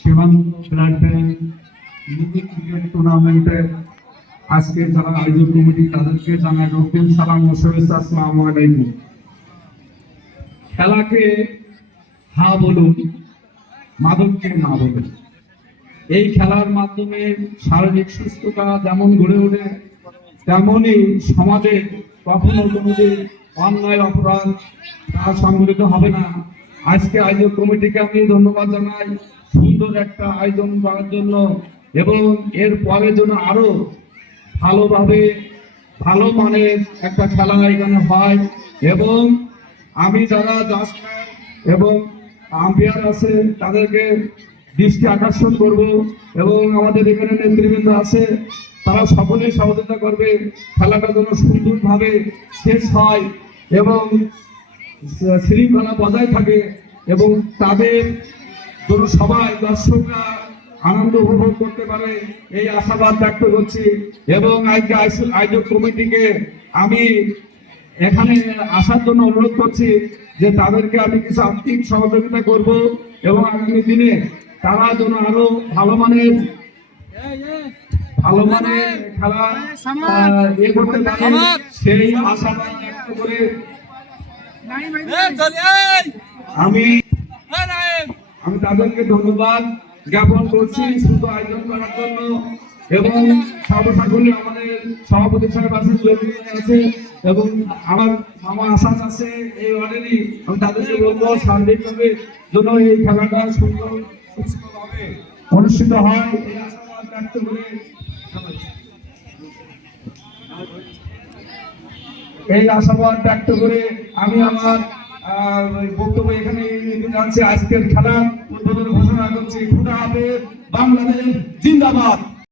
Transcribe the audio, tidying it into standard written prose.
সীমান্ত blood bank cricket টুর্নামেন্টের আজকে যারা আয়োজক কমিটি তাদেরকে জানাই রক্তিম সালাম ও শুভেচ্ছা। আসসালামু আলাইকুম। খেলাকে হা বলুন, মাদককে না বলুন। এই খেলার মাধ্যমে শারীরিক সুস্থতা যেমন গড়ে ওঠে, তেমনই সমাজে কখনো কোনোদিন অন্যায় অপরাধ তা সংঘটিত হবে না। আজকে আয়োজক কমিটিকে আমি ধন্যবাদ জানাই সুন্দর একটা আয়োজন করার জন্য, এবং এর পরে যেন আরো ভালোভাবে ভালো মানের একটা খেলা এখানে হয়। এবং আমি যারা জাজম্যান এবং আম্পায়ার আছে তাদেরকে দৃষ্টি আকর্ষণ করব, এবং আমাদের এখানে নেতৃবৃন্দ আছে তারা সকলেই সহযোগিতা করবে খেলাটা যেন সুন্দরভাবে শেষ হয় এবং শৃঙ্খলা বজায় থাকে, এবং তাদের যেন সবাই দর্শকরা আনন্দ উপভোগ করতে পারে এই আশাবাদ ব্যক্ত করছি। এবং আজকে আয়োজক কমিটিকে আমি এখানে আসার জন্য অনুরোধ করছি যে তাদেরকে আমি কিছু আর্থিক সহযোগিতা করব, এবং আগামী দিনে তারা যেন আরো ভালো মানের খেলা করতে পারে সেই আশাবাদ ব্যক্ত করে আমি তাদেরকে ধন্যবাদ জ্ঞাপন করছি শুধু আয়োজন করার জন্য। এবং সর্বসাকুল্যে আমাদের সভাপতি সাহেব আছেন, আছে, এবং আমার মামা আসাদ আছে এই ওয়ার্ডেরই। আমি তাদেরকে বলবো সার্বিকভাবে যেন এই খেলাটা সুন্দরভাবে অনুষ্ঠিত হয় এই আশাবাদ ব্যক্ত করে আমি আমার বক্তব্য এখানে জানছি। আজকের খেলা উদ্বোধন ঘোষণা করছি। খুদা হাফেজ, বাংলাদেশ জিন্দাবাদ।